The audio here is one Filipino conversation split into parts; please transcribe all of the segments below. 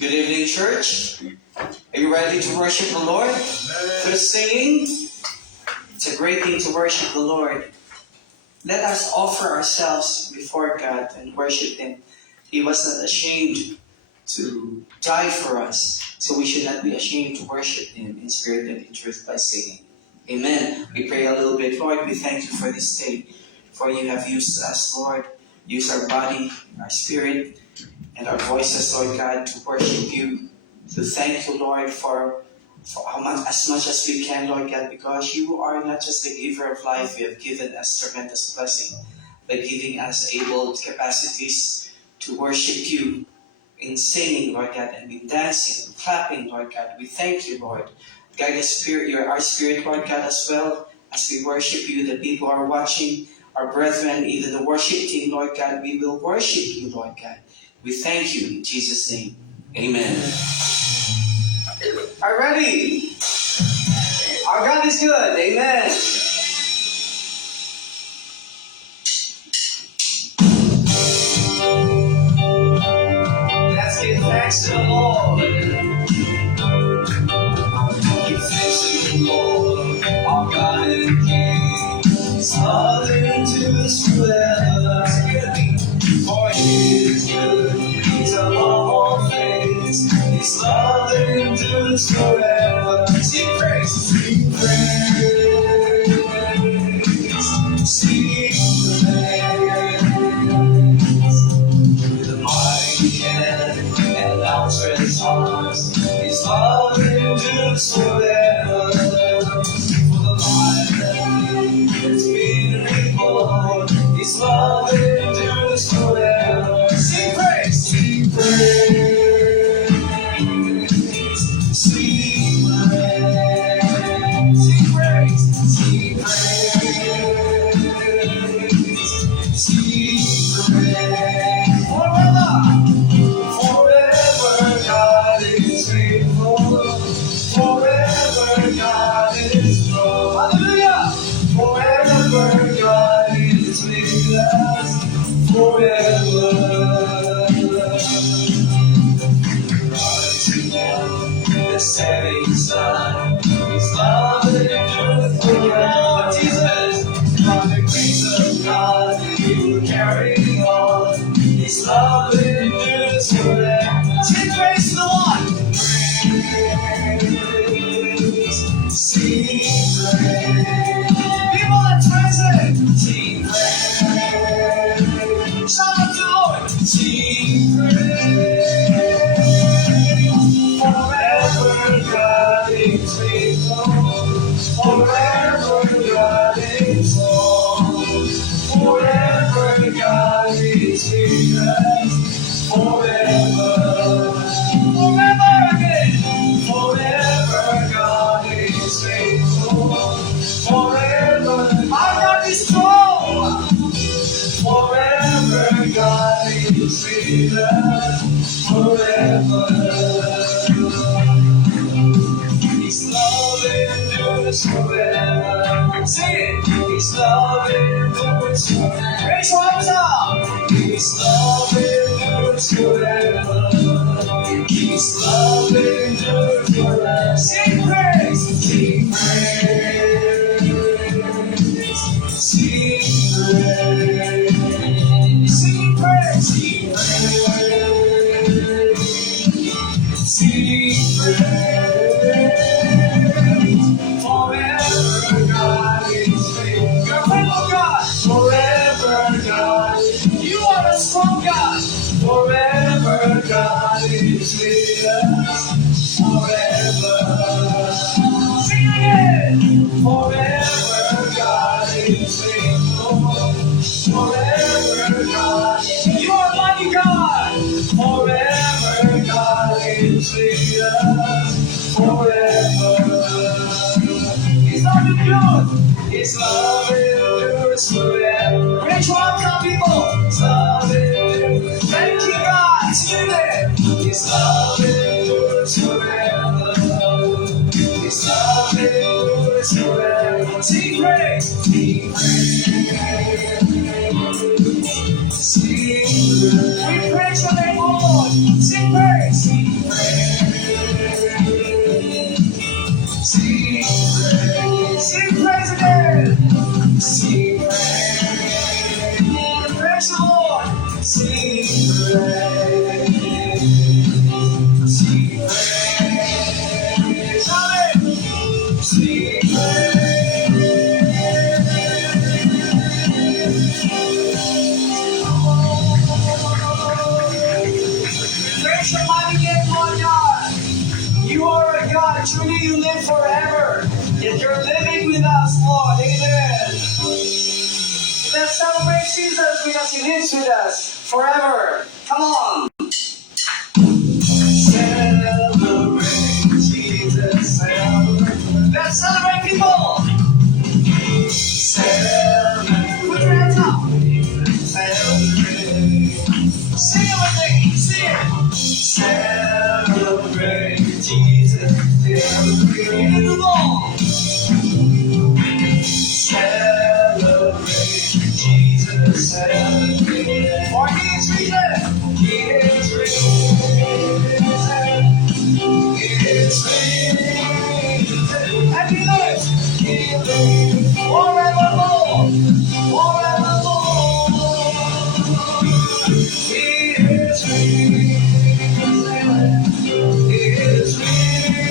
Good evening, church. Are you ready to worship the Lord? Through singing? It's a great thing to worship the Lord. Let us offer ourselves before God and worship Him. He was not ashamed to die for us, so we should not be ashamed to worship Him in spirit and in truth by singing. Amen. We pray a little bit. Lord, we thank you for this day, for you have used us, Lord. Use our body, our spirit, and our voices, Lord God, to worship you. To thank you, Lord, for as much as we can, Lord God, because you are not just the giver of life. You have given us tremendous blessing by giving us able capacities to worship you in singing, Lord God, and in dancing and clapping, Lord God. We thank you, Lord. Guide the spirit, our spirit, Lord God, as well as we worship you. The people are watching, our brethren, even the worship team, Lord God. We will worship you, Lord God. We thank you in Jesus' name. Amen. Are you ready? Our God is good. Amen. Let's give thanks to the Lord. Give thanks to the Lord, our God and King. His Father to us forever. For He is good. He's above all things. His love endures forever. Sing praise. Sing praise. Sing praise. With a mighty hand and outstretched arms, His love endures forever. For the life that's been reborn, His love endures forever. Sing praise, sing praise, sing praise, sing praise, sing praise, sing praise. Forever God is faithful. Forever God is true. Hallelujah. Forever God is with us. Forever. Rising up, the setting sun. His love endureth forever. Jesus, by the grace of God, He will carry on. His love endures forever. Sing praise to the one. Praise, sing praise. People that praise Him, sing praise. Shout out to the Lord, sing praise. Forever God is faithful. Forever God is true. Forever God is with us. Forever. Forever again. Forever God is faithful. Forever. Our God is strong. Forever God is with us. Forever. His love endures forever. Sing it. His love endures forever. Raise your arms up. His love endures forever. His love endures forever. Sing praise. Sing praise. Sing praise. Sing praise. Sing praise. Sing praise. Forever God is faithful. You're a faithful God. Forever God. You are a strong God. Forever God is with us. truly you live forever. Yet you're living with us, Lord. Amen. Let's celebrate Jesus because He lives with us forever. Come on. Celebrate Jesus, celebrate. Let's celebrate, people. Celebrate. Put your hands up. Celebrate. Sing it with me. Sing it. Celebrate Jesus. Celebrate the Lord. Celebrate Jesus. Celebrate. For He is risen. He is risen. He is risen. And He lives. He lives forevermore. Forevermore. He is risen. He is risen.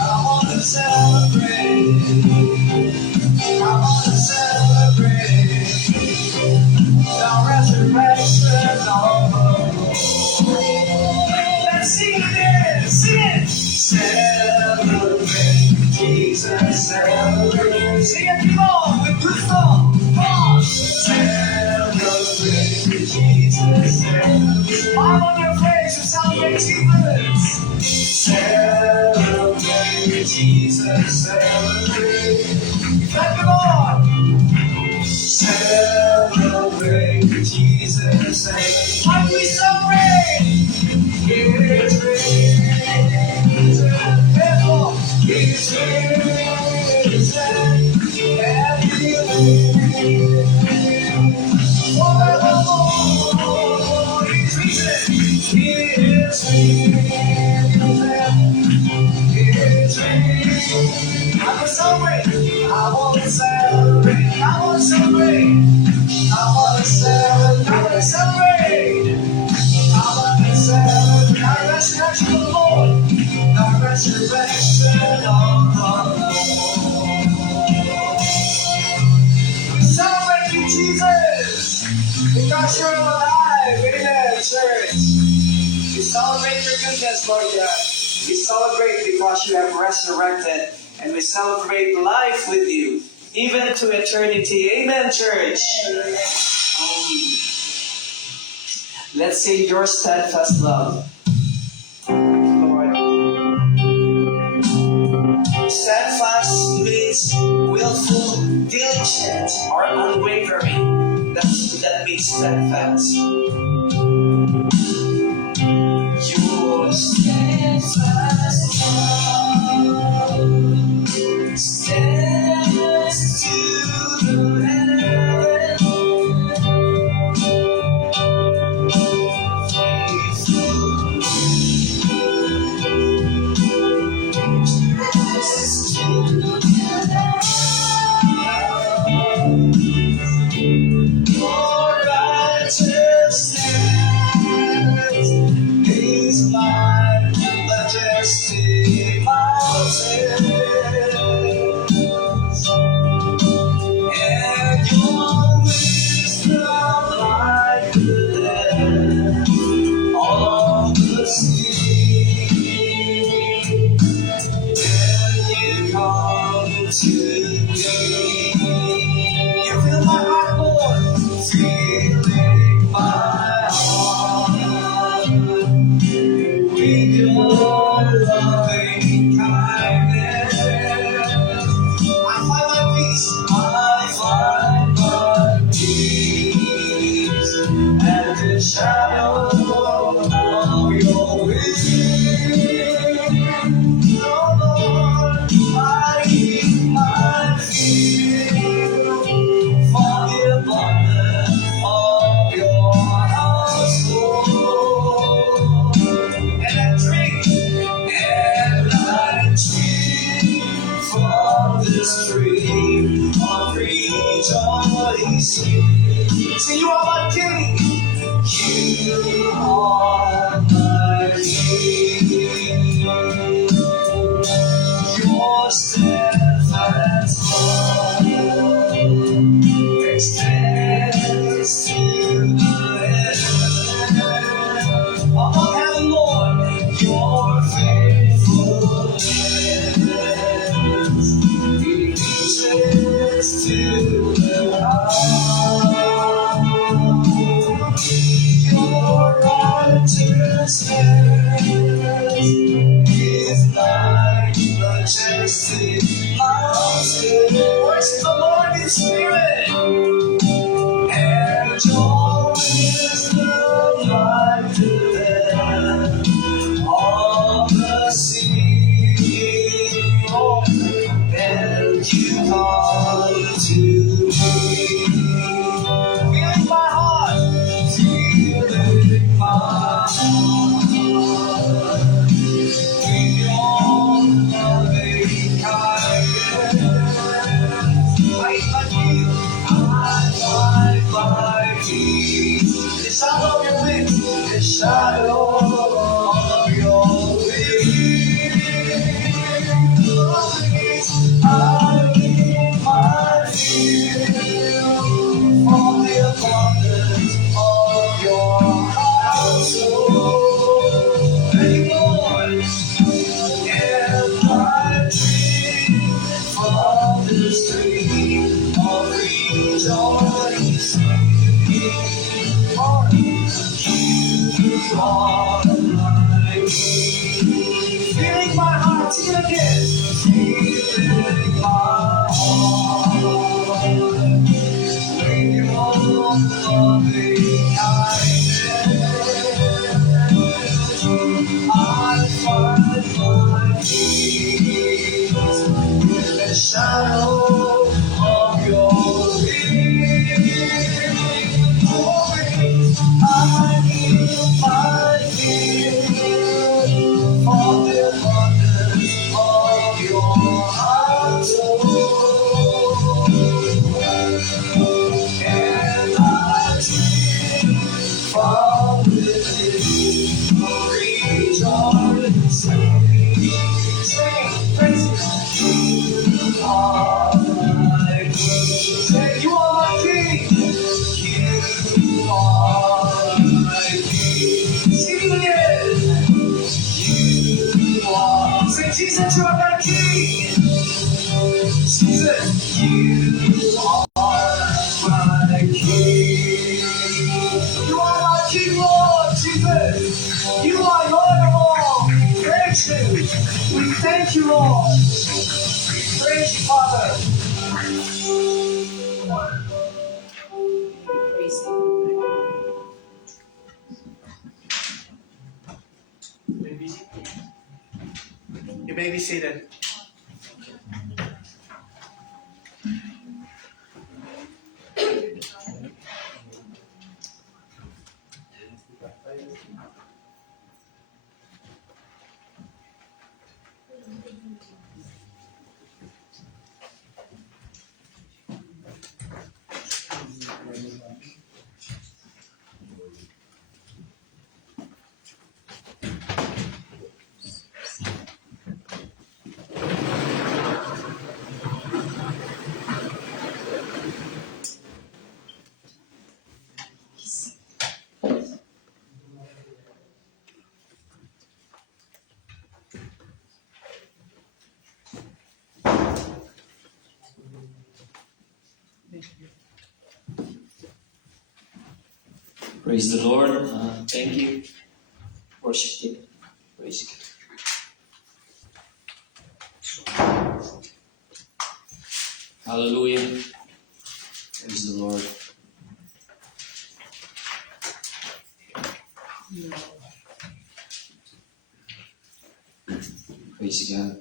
I want to celebrate. I want to celebrate the resurrection of Let's sing it again. Sing it. Celebrate Jesus. Celebrate. Sing it, come on, with good song. Come on. Celebrate Jesus. Celebrate. I'm on your face to celebrate Jesus. Celebrate Jesus. Celebrate. Thank the Lord. Celebrate Jesus. How do we celebrate? He is risen. Therefore, He is risen. And He lives forevermore. He's risen. He is risen. He is risen. I want to celebrate. I want to celebrate. I want to celebrate. I want to celebrate. I want to celebrate. I want to celebrate. The resurrection of the Lord. The resurrection of the Lord. We celebrate you, Jesus. Because you're alive. Amen, church. We celebrate your goodness, Lord God. We celebrate because you have resurrected. And we celebrate life with you, even to eternity. Amen, church. Let's say your steadfast love. Lord. Steadfast means willful, diligent, or unwavering. That means steadfast. Your steadfast love stands to the heaven. Your righteousness is my majestic mountain. And your wisdom like the depth of the sea. When you come to me, you fill my heart, Lord, filling my heart with your loving kindness. I find my peace. I find my peace at the shadow of your wings. Oh Lord, I keep my fill for the abundance of your household. And I drink from this stream of rejoicing. See, you are my King. You are my King. Your steadfast love extends to the heaven. Above heaven, Lord, your faithful are my peace. Feeling my heart, sing it again. Feeling my heart. With your loving kindness, I find my peace in the shadow of your wings. I feel my fear for the wonders of your heart. And I sing from within, rejoicing. Sing, praise Him. You are my King. Say, you are my King. You are my King. Sing it again. You are. Say, Jesus, you are my King. Jesus, you are my King. You are my King, Lord Jesus. You are Lord of all creation. We thank you, Lord. We praise you, Father. Praise you. You may be seated. Praise the Lord. Thank you. Worship team. Praise God. Hallelujah. Praise the Lord. Praise God.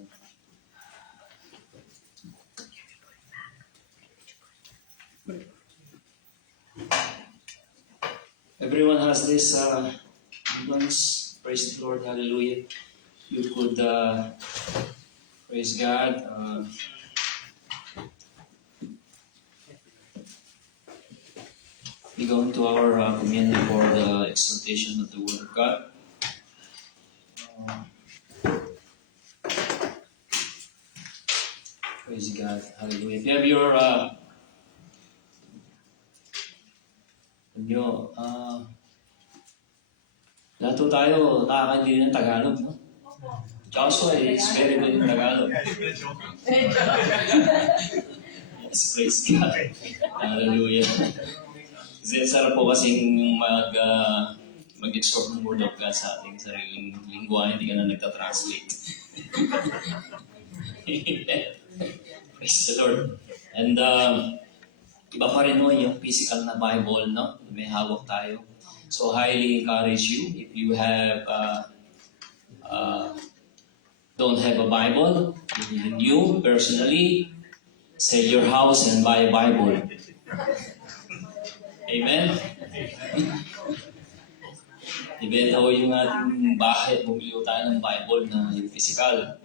Everyone has this once. Praise the Lord. Hallelujah. You could praise God. We go into our communion for the exaltation of the Word of God. Praise God. Hallelujah. If you have your lahat tayo nakakaintindi ng Tagalog, no? Joshua is very good in Tagalog. Yes, praise God. Hallelujah. Kasi sarap po kasing mag-explore ng Word of God sa ating sariling lingwa, hindi ka na nagta-translate. Praise the Lord. And iba pa rin no, yung physical na Bible, no? May hawak tayo. So highly encourage you, if you have don't have a Bible, you personally sell your house and buy a Bible. Amen? Ibenta ko yung ating bahay, bumili tayo ng Bible na yung physical.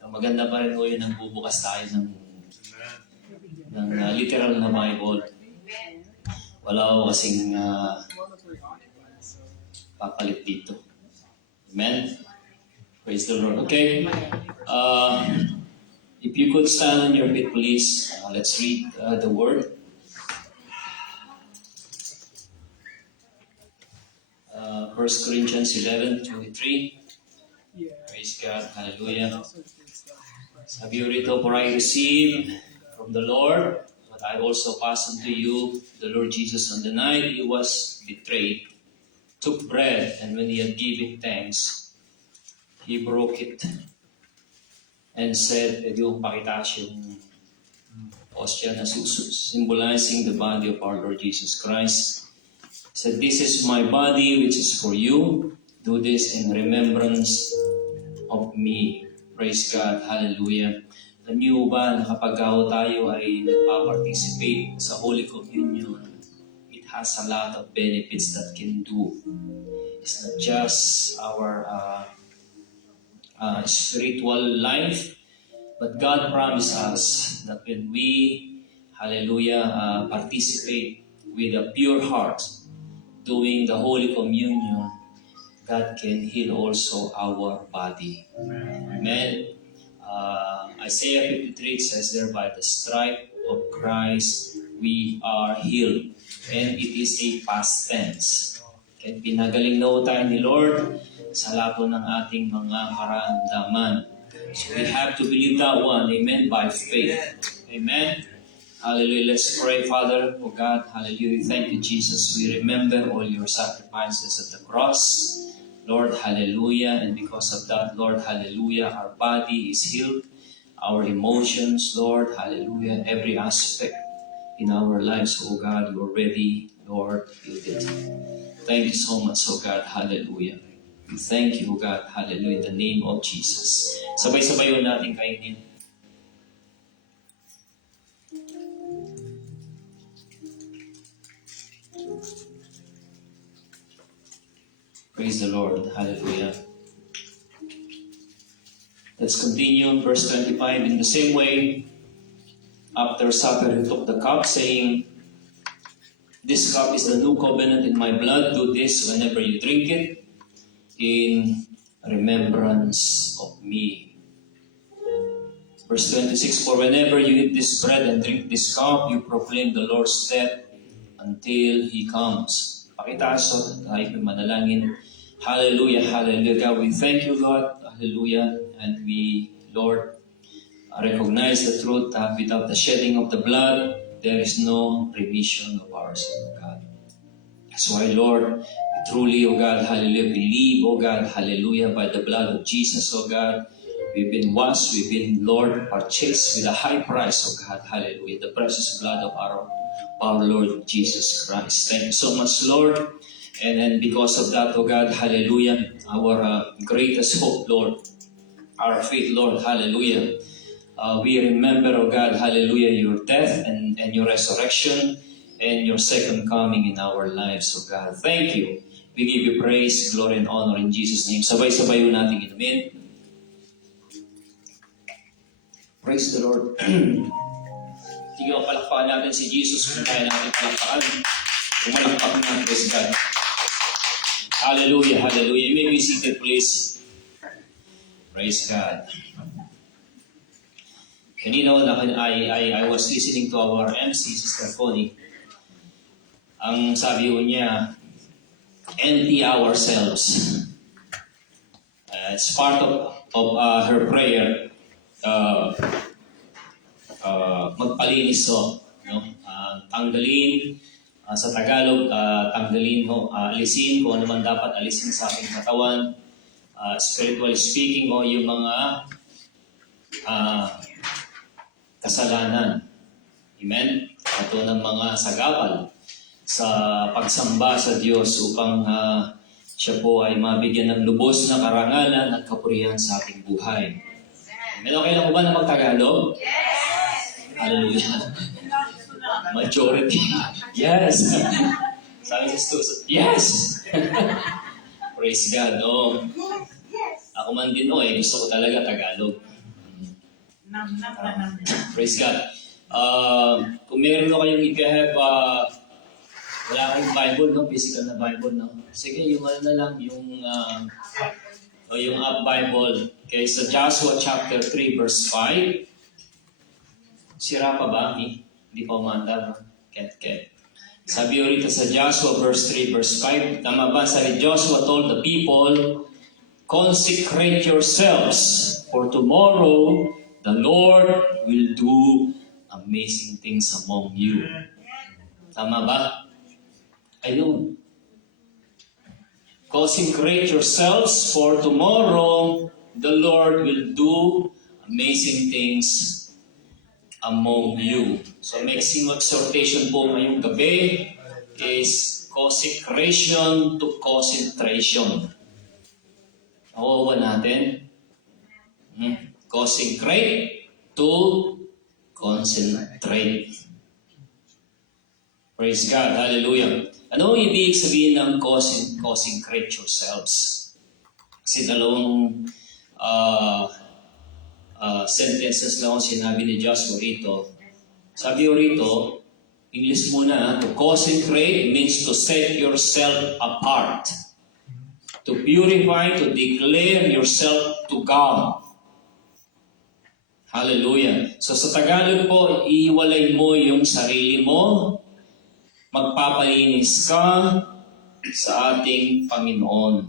Maganda pa rin ko yun ang bubukas tayo ng literal na Bible. Wala ko kasing papalit dito. Amen? Praise the Lord. Okay. If you could stand on your feet, please. Let's read the Word. 1 Corinthians 11:23. Praise God. Hallelujah. Sabi rito, for I received from the Lord what I also passed unto you, the Lord Jesus on the night he was betrayed. took bread, and when he had given thanks, he broke it and said, yung pakitaas yung ostya na symbolizing the body of our Lord Jesus Christ. He said, "This is my body which is for you. Do this in remembrance of me." Praise God. Hallelujah. Alam niyo ba na kapag tayo ay nagpa-participate sa Holy Communion, it has a lot of benefits that can do. It's not just our spiritual life, but God promised us that when we, hallelujah, participate with a pure heart, doing the Holy Communion, God can heal also our body. Amen. Isaiah 53 says there, by the stripe of Christ, we are healed. And it is a past tense. Okay? Pinagaling na tayo ni Lord sa lapo ng ating mga karamdaman. So we have to believe that one. Amen. By faith. Amen. Hallelujah. Let's pray, Father. Oh God, hallelujah. Thank you, Jesus. We remember all your sacrifices at the cross. Lord, hallelujah. And because of that, Lord, hallelujah, our body is healed. Our emotions, Lord, hallelujah, every aspect in our lives, oh God, you already, Lord, healed it. Thank you so much, oh God, hallelujah. We thank you, oh God, hallelujah, in the name of Jesus. Sabay-sabay yun natin kainin. Praise the Lord, hallelujah. Let's continue, verse 25. In the same way, after supper, he took the cup, saying, "This cup is the new covenant in my blood. Do this whenever you drink it, in remembrance of me." Verse 26, "For whenever you eat this bread and drink this cup, you proclaim the Lord's death until He comes." Pakitaas, tayo manalangin. Hallelujah, hallelujah. God, we thank you, Lord. Hallelujah. And we, Lord, recognize the truth that without the shedding of the blood, there is no remission of our sin, O God. That's why, Lord, we truly, O God, hallelujah, believe, O God, hallelujah, by the blood of Jesus, O God, we've been washed, we've been, Lord, purchased with a high price, O God, hallelujah, the precious blood of our Lord Jesus Christ. Thank you so much, Lord. And because of that, O God, hallelujah, our greatest hope, Lord, our faith, Lord, hallelujah. We remember, O God, hallelujah, your death and your resurrection and your second coming in our lives, O God. Thank you. We give you praise, glory, and honor in Jesus' name. Sabay-sabay yun natin inumin. Praise the Lord. Sige, palakpakan natin si Jesus kung kaya natin palakpakan. Pumalakpak natin, praise God. Hallelujah, hallelujah. You may be seated, please. Praise God. Kanina I was listening to our MC, Sister Connie. Ang sabi niya, empty ourselves. It's part of her prayer. Magpalinis ho. No? Tanggalin, sa Tagalog, tanggalin ho, alisin kung ano man dapat alisin sa ating katawan. Spiritually speaking ho, yung mga kasalanan. Amen? Ito ng mga sagabal sa pagsamba sa Diyos upang siya po ay mabigyan ng lubos na karangalan at kapurihan sa ating buhay. Amen? Okay lang po ba na magtagalog? Yes! Hallelujah. Majority. Yes! Sabi sa students, yes! Praise God. No? Ako man din gusto ko talaga Tagalog. Praise God. Kung meron na kayong if you have wala kayong Bible, no? Physical na Bible, no? Sige, yung ano na lang, yung app Bible. Okay, sa Joshua chapter 3 verse 5. Sira pa ba? Hindi pa umanda, no? Ket. Sabi rito sa Joshua verse 3 verse 5, tama ba? Sabi, Joshua told the people, consecrate yourselves, for tomorrow the Lord will do amazing things among you. Tama ba? Ayun. Consecrate yourselves, for tomorrow the Lord will do amazing things among you. So, maximum exhortation po ngayong gabi is consecration to concentration. Nakuha natin? Consecrate to concentrate. Praise God. Hallelujah. Ano ang ibig sabihin ng consecrate yourselves? Kasi dalawang sentences lang ang sinabi ni Joshua rito. Sabi ko rito, English muna, to consecrate means to set yourself apart. To purify, to declare yourself to God. Hallelujah. So sa Tagalog po, iiwalay mo yung sarili mo, magpapalinis ka sa ating Panginoon.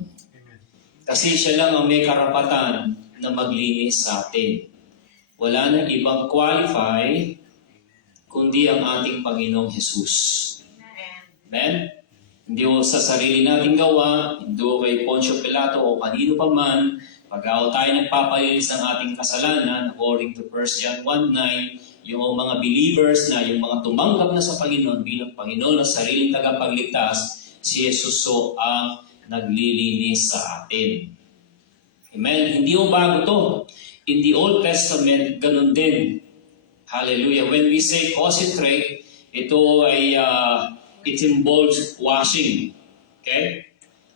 Kasi siya lang ang may karapatan na maglinis sa atin. Wala nang ibang qualify kundi ang ating Panginoong Jesus. Amen? Hindi o sa sarili nating gawa, hindi o kay Poncio Pilato o kanino pa man, pag-aw tayo nagpapalinis ng ating kasalanan, according to 1 John 1:9, yung mga believers na, yung mga tumanggap na sa Panginoon bilang Panginoon na sariling tagapagligtas, si Jesus so ang naglilinis sa atin. Amen? Hindi o bago to. In the Old Testament, ganun din. Hallelujah. When we say consecrate, ito ay it involves washing. Okay?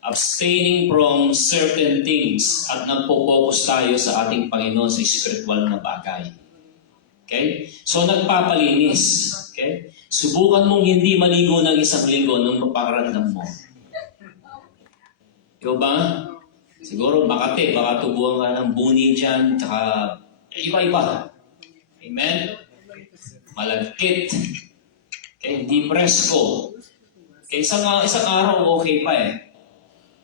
Abstaining from certain things at nagpo-focus tayo sa ating Panginoon sa spiritual na bagay. Okay? So, nagpapalinis. Okay? Subukan mong hindi maligo ng isang linggo nung pakiramdam mo. Ikaw ba? Siguro Makati, baka tubuhan ka ng buni dyan, tsaka iba-iba. Amen? Malagkit. Okay? Hindi presko. Okay? Isang araw okay pa eh.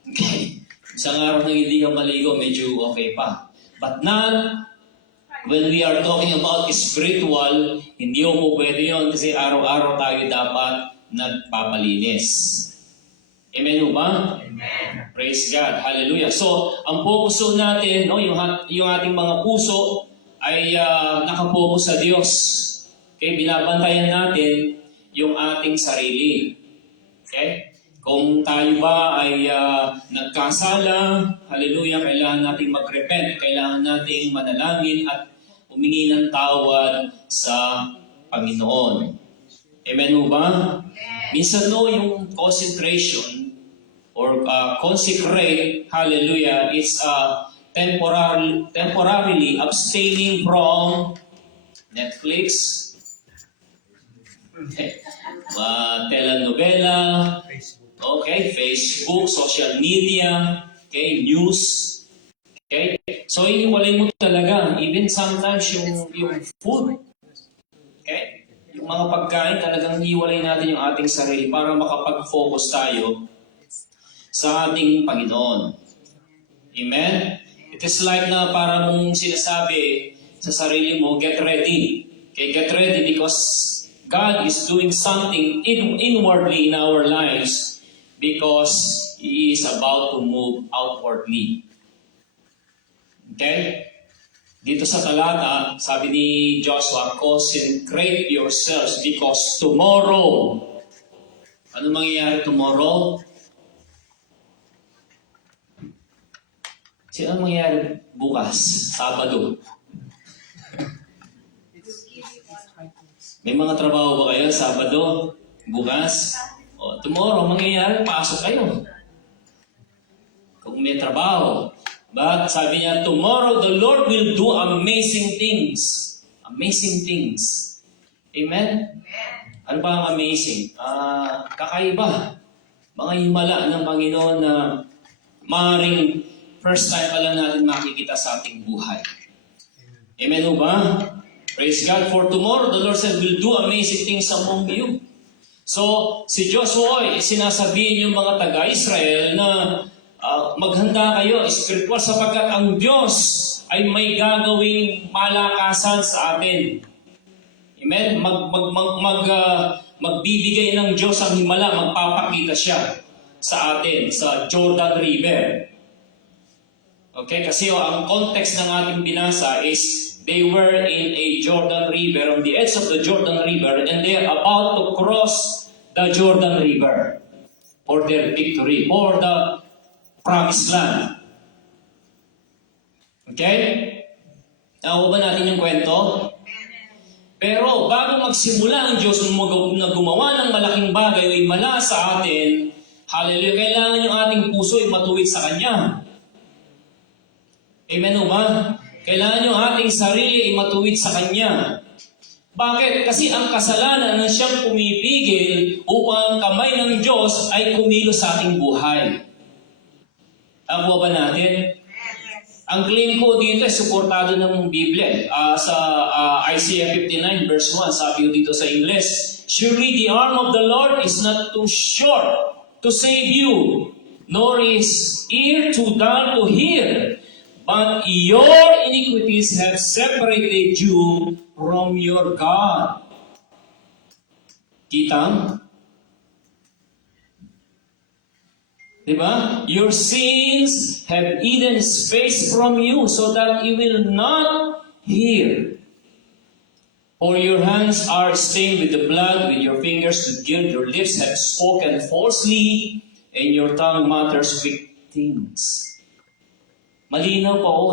Okay? Isang araw na hindi ka maligo, medyo okay pa. But not when we are talking about spiritual, hindi mo pwede yun kasi araw-araw tayo dapat nagpapalinis. Amen ba? Amen. Praise God. Hallelujah. So, ang puso natin, no, yung ating mga puso ay nakapokus sa Diyos. Okay? Binabantayan natin yung ating sarili. Okay? Kung tayo ba ay nagkasala, hallelujah, kailangan natin mag-repent, kailangan nating manalangin at humingi ng tawad sa Panginoon. Amen ba? Minsan yung concentration or consecrate, hallelujah, it's temporarily abstaining from Netflix, telenovela, okay, Facebook, social media, okay, news. Okay? So, iniwalay mo talaga. Even sometimes yung food. Okay? Yung mga pagkain, talagang iniwalay natin yung ating sarili para makapag-focus tayo sa ating Panginoon. Amen? It is like na para mong sinasabi sa sarili mo, get ready. Okay, get ready because God is doing something inwardly in our lives because He is about to move outwardly. Okay? Dito sa talata, sabi ni Joshua, consecrate yourselves because tomorrow, ano mangyayari tomorrow? Ano mangyayari bukas, Sabado? May mga trabaho ba kayo, Sabado, bukas? O, tomorrow, mangyayari, pasok kayo. Kung may trabaho. But sabi niya, tomorrow the Lord will do amazing things. Amazing things. Amen? Ano ba ang amazing? Kakaiba. Mga himala ng Panginoon na maaaring first time pa lang natin makikita sa ating buhay. Amen ba? Praise God. For tomorrow, the Lord said, will do amazing things among you. So, si Joshua ay sinasabihin yung mga taga-Israel na maghanda kayo, spiritual, sapagkat ang Diyos ay may gagawing malakasan sa atin. Amen? Magbibigay ng Diyos ang himala, magpapakita siya. sa atin, sa Jordan River. Okay, kasi ang context ng ating binasa is they were in a Jordan River, on the edge of the Jordan River, and they are about to cross the Jordan River for their victory, for the promised land. Okay? Nakuha ba natin yung kwento? Pero bago magsimula ang Diyos na gumawa ng malaking bagay o imala sa atin, hallelujah, kailangan yung ating puso ay matuwid sa Kanya. Amen o ba? Kailangan yung ating sarili ay matuwid sa Kanya. Bakit? Kasi ang kasalanan na siyang pumipigil upang ang kamay ng Diyos ay kumilos sa ating buhay. Nakuha ba natin? Ang claim ko dito ay suportado ng Biblia. Sa Isaiah 59 verse 1, sabi ko dito sa English, "Surely the arm of the Lord is not too short to save you, nor his ear too dull to hear. But your iniquities have separated you from your God." Kita? Diba? Your sins have hidden his face from you so that you will not hear. For your hands are stained with the blood, with your fingers with guilt, your lips have spoken falsely, and your tongue mutters wicked things. Malinaw pa ako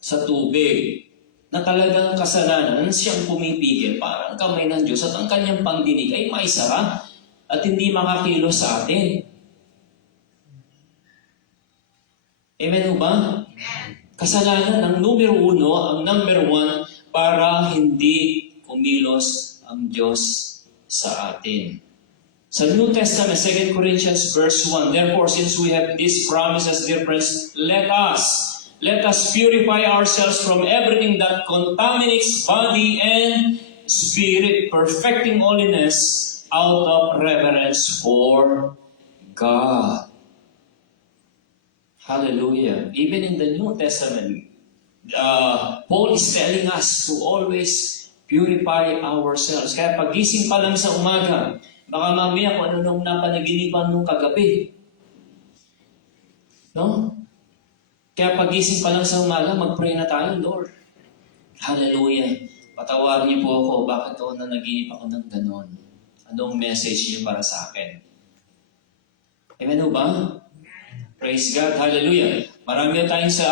sa tubig na talagang kasalanan siyang pumipigil. Parang kamay ng Diyos at ang kanyang pangdinig ay maisara at hindi makakilos sa atin. Amen o ba? Kasalanan ang number 1, ang number 1 para hindi kumilos ang Diyos sa atin. Sa New Testament, 2 Corinthians verse 1, "Therefore, since we have these promises, dear friends, let us purify ourselves from everything that contaminates body and spirit, perfecting holiness out of reverence for God." Hallelujah. Even in the New Testament, Paul is telling us to always purify ourselves. Kaya pagising pa lang sa umaga, baka mamaya kung ano nung napanaginipan nung kagabi. No? Kaya pagising pa lang sa umaga, mag-pray na tayo, Lord. Hallelujah. Patawarin niyo po ako, bakit ako na naginip ako ng ganon? Anong message niyo para sa akin? Amen o ba? Praise God. Hallelujah. Marami tayong sa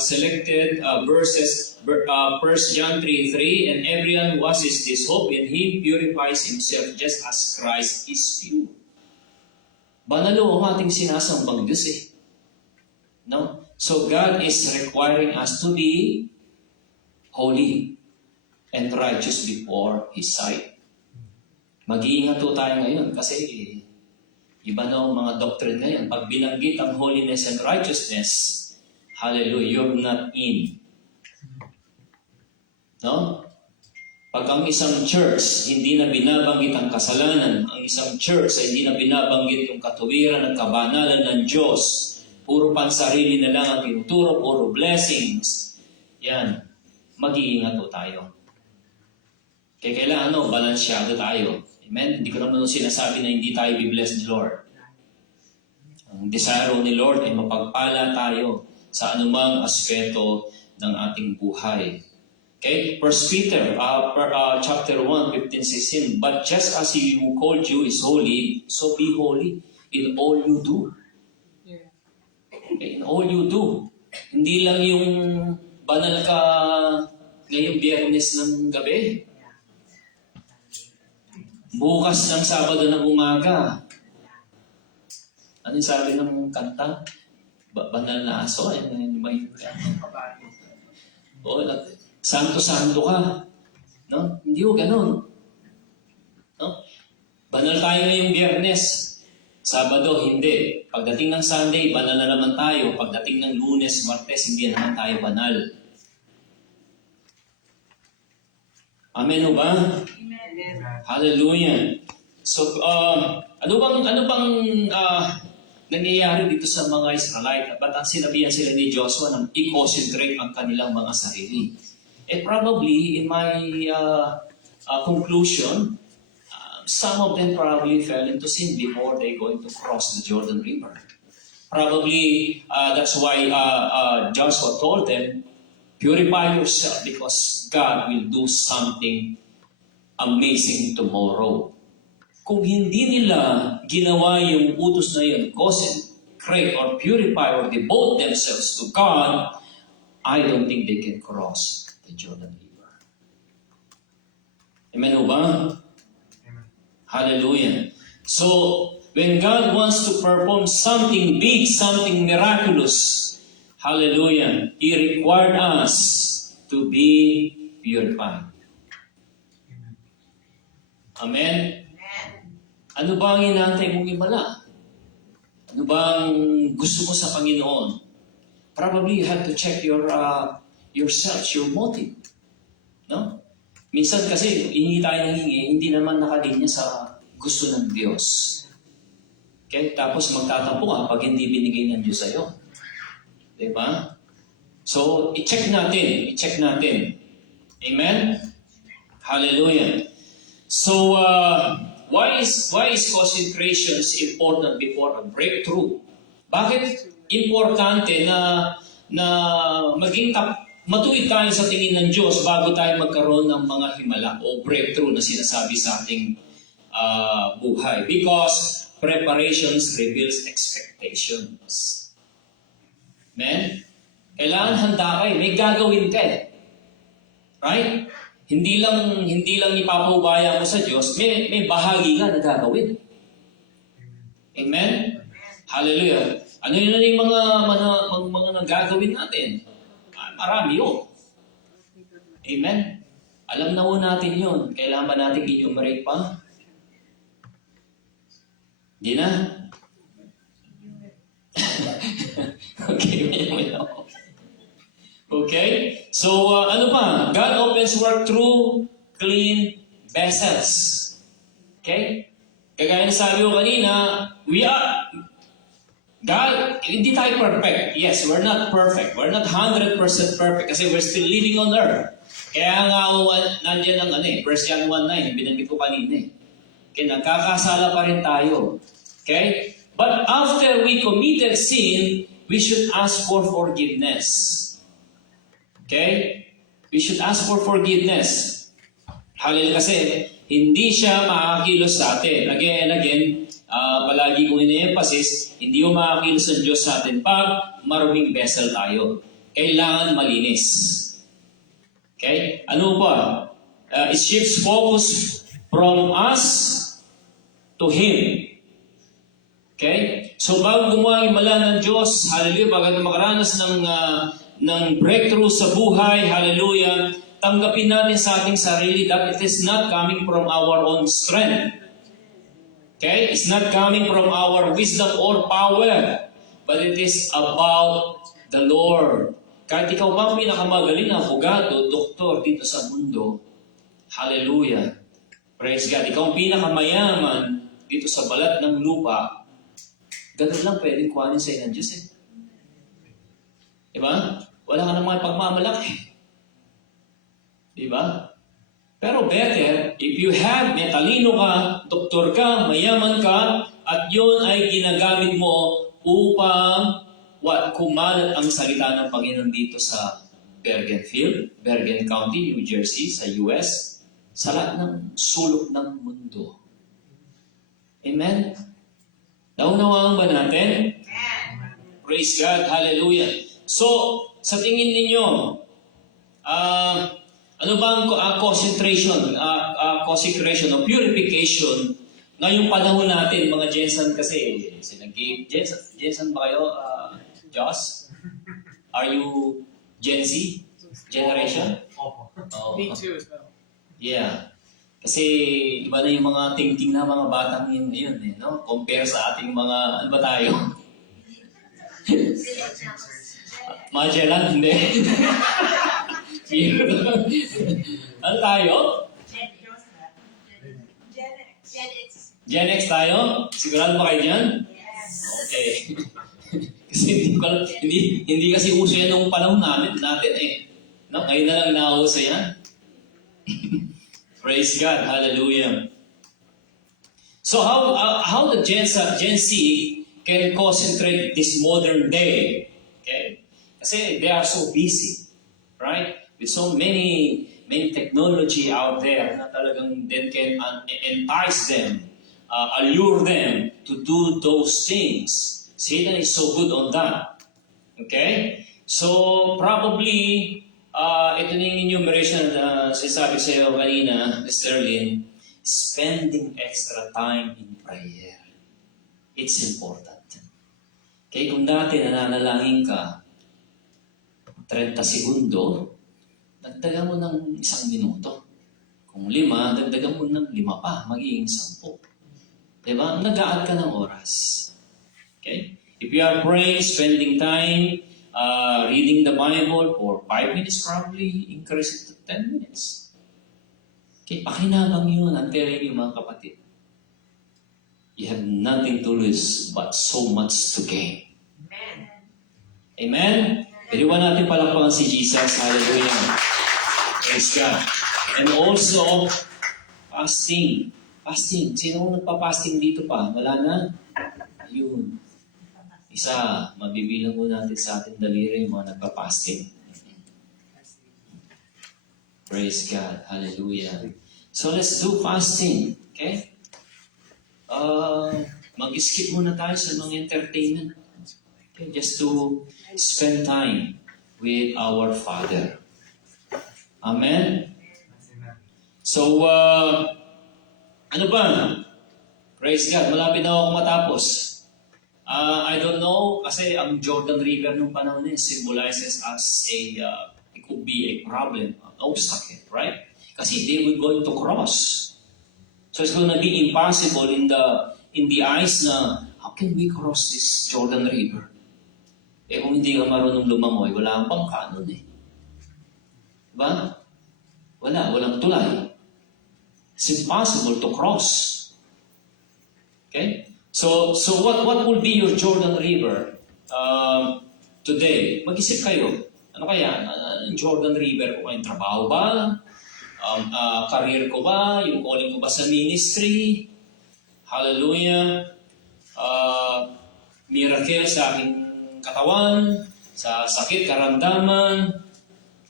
selected verses. 1 John 3:3, "And everyone who has this hope in Him purifies himself just as Christ is pure." Banalo ang ating sinasambang Diyos eh. No? So God is requiring us to be holy and righteous before His sight. Mag-iingat po tayo ngayon kasi iba na ang mga doctrine ngayon. Pag binanggit ang holiness and righteousness, hallelujah, you're not in. No? Pag ang isang church hindi na binabanggit ang kasalanan, ang isang church ay hindi na binabanggit yung katuwiran at kabanalan ng Diyos, puro pansarili na lang ang tinuturo, puro blessings, yan, mag-iingat po tayo. Kaya kailangan, balansyado tayo. Amen? Hindi ko naman sinasabi na hindi tayo be-blessed ni Lord. Ang desire ni Lord ay mapagpala tayo sa anumang aspeto ng ating buhay. Okay? 1 Peter chapter 1, 15-16, "But just as He who called you is holy, so be holy in all you do." Okay? In all you do. Hindi lang yung banal ka ngayong Biyernes ng gabi. Bukas ng Sabado ng umaga. Ano yung sabi ng kanta? Banal na aso. Santo-santo ka. No? Hindi ko ganun. No? Banal tayo ngayong Biyernes. Sabado, hindi. Pagdating ng Sunday, banal na naman tayo. Pagdating ng Lunes, Martes, hindi naman tayo banal. Amen o ba? Amen. Hallelujah. So, ano bang nangyayari dito sa mga Israelite? Ba't ang sinabihan sila ni Joshua na i-concentrate ang kanilang mga sarili? Probably, in my conclusion, some of them probably fell into sin before they going to cross the Jordan River. Probably that's why Joshua told them, purify yourself because God will do something amazing tomorrow. Kung hindi nila ginawa yung utos na yun, consecrate or purify or devote themselves to God, I don't think they can cross the Jordan River. Amen o ba? Amen. Hallelujah. So, when God wants to perform something big, something miraculous, hallelujah, He required us to be purified. Amen? Ano ba ang inaantay mong imala? Ano ba ang gusto mo sa Panginoon? Probably you have to check yourself, your motive. No? Minsan kasi, hingi tayo ng hingi, hindi naman nakalinya sa gusto ng Diyos. Okay? Tapos magtatampo ka pag hindi binigay ng Diyos sa'yo. Diba? So, i-check natin. Amen? Hallelujah. So, why is consecration important before a breakthrough? Bakit importante na matuwid tayo sa tingin ng Diyos bago tayo magkaroon ng mga himala o breakthrough na sinasabi sa ating buhay? Because preparations reveals expectations. Amen? Kailangan handa kayo. May gagawin ka eh. Right? Hindi lang ipapahubaya mo sa Diyos, may bahagi ka na gagawin. Amen? Hallelujah. Ano yun yung mga nagagawin natin? Marami yun. Amen? Alam na ho natin yun. Kailangan ba natin enumerate pa? Hindi na? Okay? So, ano pa? God opens work through clean vessels. Okay? Kagaya na sabi ko kanina, God, hindi tayo perfect. Yes, we're not perfect. We're not 100% perfect kasi we're still living on earth. Kaya nga, nandiyan ang 1 John 1:9, binanggit ko kanina. Okay, nagkakasala pa rin tayo. Okay? But after we committed sin, we should ask for forgiveness. Okay? We should ask for forgiveness. Hallelujah. Kasi hindi siya makakilos sa atin. Again and again, palagi kong ine-emphasis, hindi mo makakilos ang Diyos sa atin pag maruming vessel tayo. Kailangan malinis. Okay? Ano pa? It shifts focus from us to Him. Okay? So bago gumawa ang himala ng Diyos, hallelujah, bago makaranas ng breakthrough sa buhay, hallelujah, tanggapin natin sa ating sarili that it is not coming from our own strength. Okay? It's not coming from our wisdom or power, but it is about the Lord. Kahit ikaw ba ang pinakamagaling na abogado, doktor dito sa mundo, hallelujah, praise God. Ikaw ang pinakamayaman dito sa balat ng lupa, ganun lang pwedeng kuhanin sa'yo ng Diyos eh. Diba? Wala ka namang pagmamalaki. Diba? Pero better, if you have, may talino ka, doktor ka, mayaman ka, at yun ay ginagamit mo upang kumalat ang salita ng Panginoon dito sa Bergen County, New Jersey, sa US, sa lahat ng sulok ng mundo. Amen? Naunawaan ba natin? Praise God, hallelujah. So, sa tingin ninyo, ano ba ang consecration o purification ngayong panahon natin, mga Jensen kasi, Jensen ba kayo, Joss? Are you Gen Z? Generation? Opo. Oh. Me too as well. Yeah. Kasi iba na yung mga thinking na mga batang yun ngayon, eh, no? Compare sa ating mga, ano ba tayo? Mga Jelan, hindi. Ano tayo? Gen X tayo? Sigurado ba kayo dyan? Okay. Kasi hindi kasi uso yan nung panahon natin eh. No? Ngayon na lang nauso yan. Praise God. Hallelujah. So how the Gen Z can concentrate this modern day? Okay, kasi they are so busy, right? With so many technology out there na talagang that can entice them, allure them to do those things. Satan is so good on that. Okay? So probably ito na yung enumeration na sinasabi sa iyo kanina, Mr. Lin, spending extra time in prayer. It's important. Okay, kung dati nananalangin ka 30 segundo, dagdagan mo ng 1 minuto. Kung 5, dagdagan mo ng 5 pa, magiging 10. Diba? Nag-add ka ng oras. Okay? If you are praying, spending time, reading the Bible for 5 minutes, probably increase it to 10 minutes. Okay, pakinabang yun. I'm telling you, mga kapatid. You have nothing to lose but so much to gain. Amen? Pwede ba natin palakpakan si Jesus? Hallelujah. Praise God. And also, fasting. Fasting. Sino nagpa-fasting dito pa? Wala na? Ayun. Isa, mabibilang mo natin sa ating daliri yung mga nagpa-fasting. Praise God. Hallelujah. So let's do fasting. Okay? Mag-skip muna tayo sa mga entertainment. Okay? Just to spend time with our Father. Amen? So, ano ba? Praise God. Malapit na ako matapos. I don't know, kasi ang Jordan River nung panahon na symbolizes as it could be a problem, an obstacle, right? Kasi they were going to cross. So it's going to be impossible in the eyes na, how can we cross this Jordan River? Eh kung hindi ka marunong lumangoy, wala kang bangka nun eh. Diba? Walang tulay. It's impossible to cross. Okay? So what will be your Jordan River today? Mag-isip kayo. Ano kaya? Jordan River ko kayong trabaho ba? Career ko ba? Yung calling ko ba sa ministry? Hallelujah. Miracle sa aking katawan, sa sakit, karamdaman.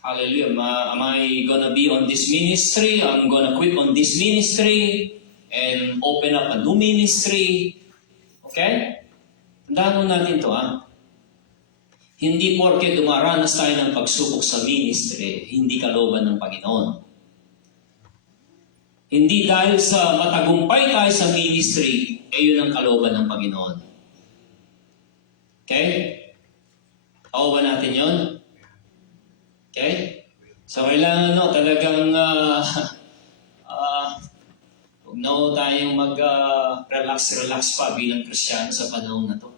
Hallelujah. Am I gonna be on this ministry? I'm gonna quit on this ministry and open up a new ministry. Okay? Tandaan natin to, ha? Hindi porke dumaranas tayo ng pagsubok sa ministry, hindi kalooban ng Panginoon. Hindi dahil sa matagumpay tayo sa ministry, yun ang kalooban ng Panginoon. Okay? Ako ba natin yun? Okay? So, kailangan talagang huwag na tayong mag-relax pa bilang Kristiyano sa panahon na to.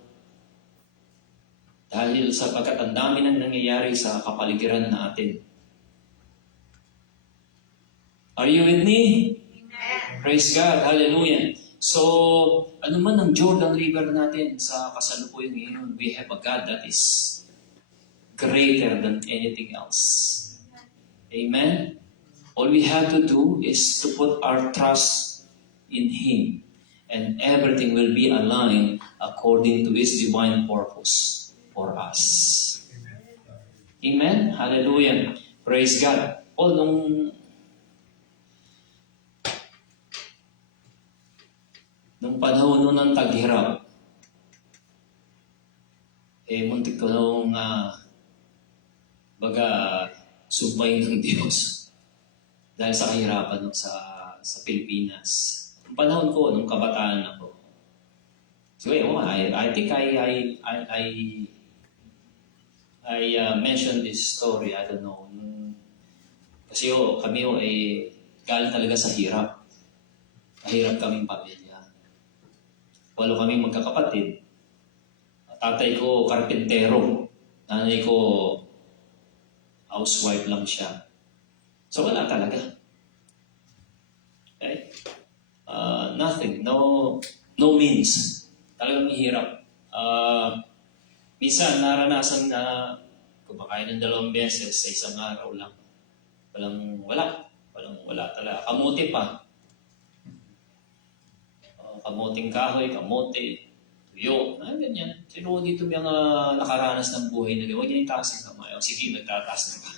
Dahil sapagkat ang dami nang nangyayari sa kapaligiran natin. Are you with me? Amen. Praise God. Hallelujah. So, ano man ang Jordan River natin sa kasalukuyan ngayon, we have a God that is greater than anything else. Amen? All we have to do is to put our trust in Him, and everything will be aligned according to His divine purpose for us. Amen? Hallelujah. Praise God. Nung panahon nun ng taghirap, muntik ko nung sumbay ng Diyos dahil sa kahirapan sa Pilipinas. Nung panahon ko, nung kabataan ako. So, I think I mentioned this story, I don't know. Kasi kami galing talaga sa hirap. Mahirap kaming pamilya. 8 kaming magkakapatid. Tatay ko, karpentero. Nanay ko, housewife lang siya. So, wala talaga. Okay? Nothing. No means. Talagang hirap. Minsan, naranasan na kumakain ng 2 beses sa isang araw lang. Wala talaga. Kamuti pa. kamoting kahoy, kamote, tuyo, ganyan. Sino dito may mga nakaranas ng buhay na huwag niya itaas ang kamay. O sige, nagtataas na ka.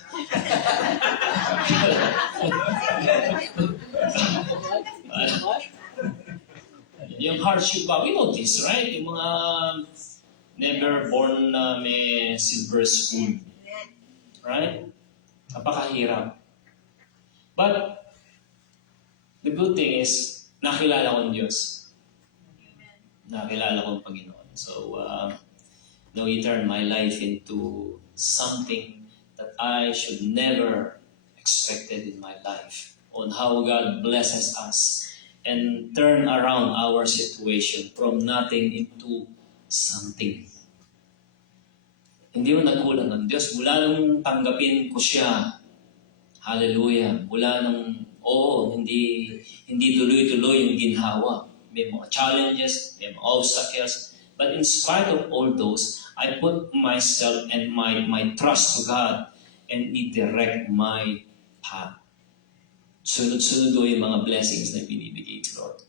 Yung hardship ba, we know this, right? Yung mga never born na may silver spoon. Right? Napakahirap. But, the good thing is, nakilala ko ang Diyos. Nakilala ko ang Panginoon. So, now He turned my life into something that I should never expected in my life. On how God blesses us and turn around our situation from nothing into something. Hindi mo nagkulang ng Diyos. Mula nung tanggapin ko siya, hallelujah, mula nung, hindi tuloy-tuloy yung ginhawa. May mga challenges, may mga obstacles. But in spite of all those, I put myself and my trust to God and He direct my path. Sunod-sunod do yung mga blessings na binibigay ni Lord.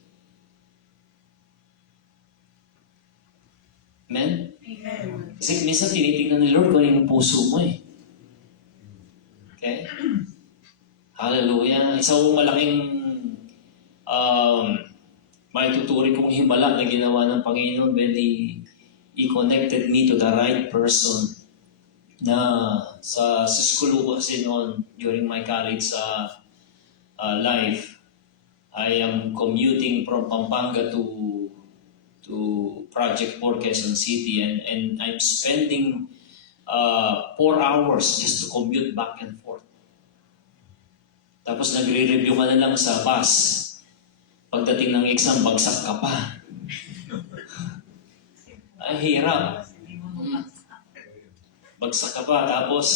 Amen? Amen. Kasi minsan tinitingnan ni Lord kung ano yung puso mo eh. Okay? Hallelujah. Isa kong malaking may tuturing kong himala na ginawa ng Panginoon when He connected me to the right person na sa school ko kasi noon during my college life, I am commuting from Pampanga to Project 4 Quezon City and I'm spending 4 hours just to commute back and forth. Tapos nagre-review ka na lang sa bus. Pagdating ng exam, bagsak ka pa. Ay, hirap. Bagsak ka pa, tapos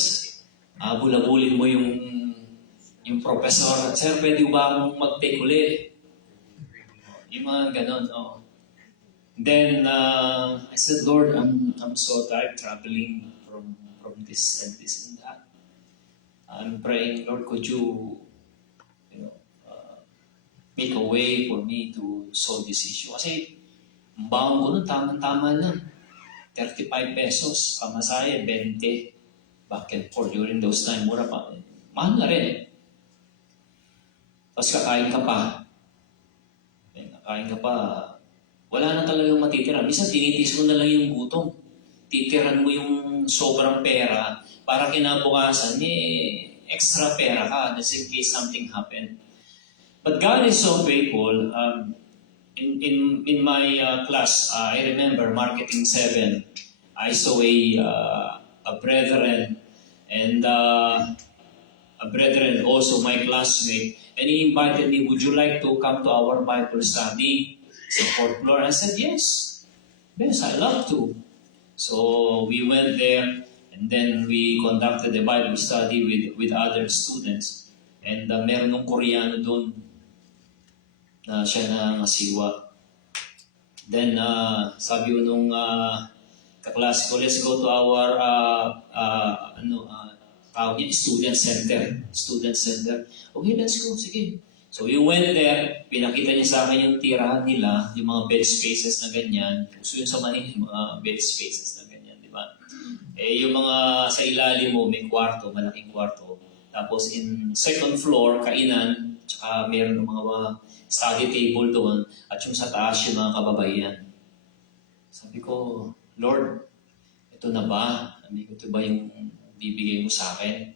bulabulin mo yung professor. Sir, pwede ba akong mag-take ulit? Yung mga ganon, oh. Then, I said, Lord, I'm so tired traveling from this and this and that. I'm praying, Lord, could you make a way for me to solve this issue? Kasi, ang baon ko nun, tama-tama lang. 35 pesos, pamasahe, 20, back and forth. During those time, mura pa. Mahal na rin eh. Tapos kakain ka pa. Kakain ka pa, wala na talagang matitira. Minsan tinitis mo na lang yung gutom. Titiran mo yung sobrang pera para kinabukasan, extra pera ka just in case something happened. But God is so faithful. In my class, I remember Marketing 7, I saw a brethren and a brethren, also my classmate, and he invited me, would you like to come to our Bible study sa 4th floor? I said, yes. Yes, I love to. So we went there and then we conducted a Bible study with other students. And meron ng Koreano doon na siya na ngasiwa. Then sabi ko nung kaklase ko, let's go to our student center. Student center. Okay, let's go. Sige. So we went there, pinakita niya sa akin yung tirahan nila, yung mga bed spaces na ganyan. Gusto yun sa Manila, yung mga bed spaces na ganyan, di ba? Yung mga sa ilalim mo, may kwarto, malaking kwarto. Tapos in 2nd floor, kainan, tsaka meron ng mga study table doon, at yung sa taas, yung mga kababaihan. Sabi ko, Lord, ito na ba? Sabi ko, ito ba yung bibigay mo sa akin?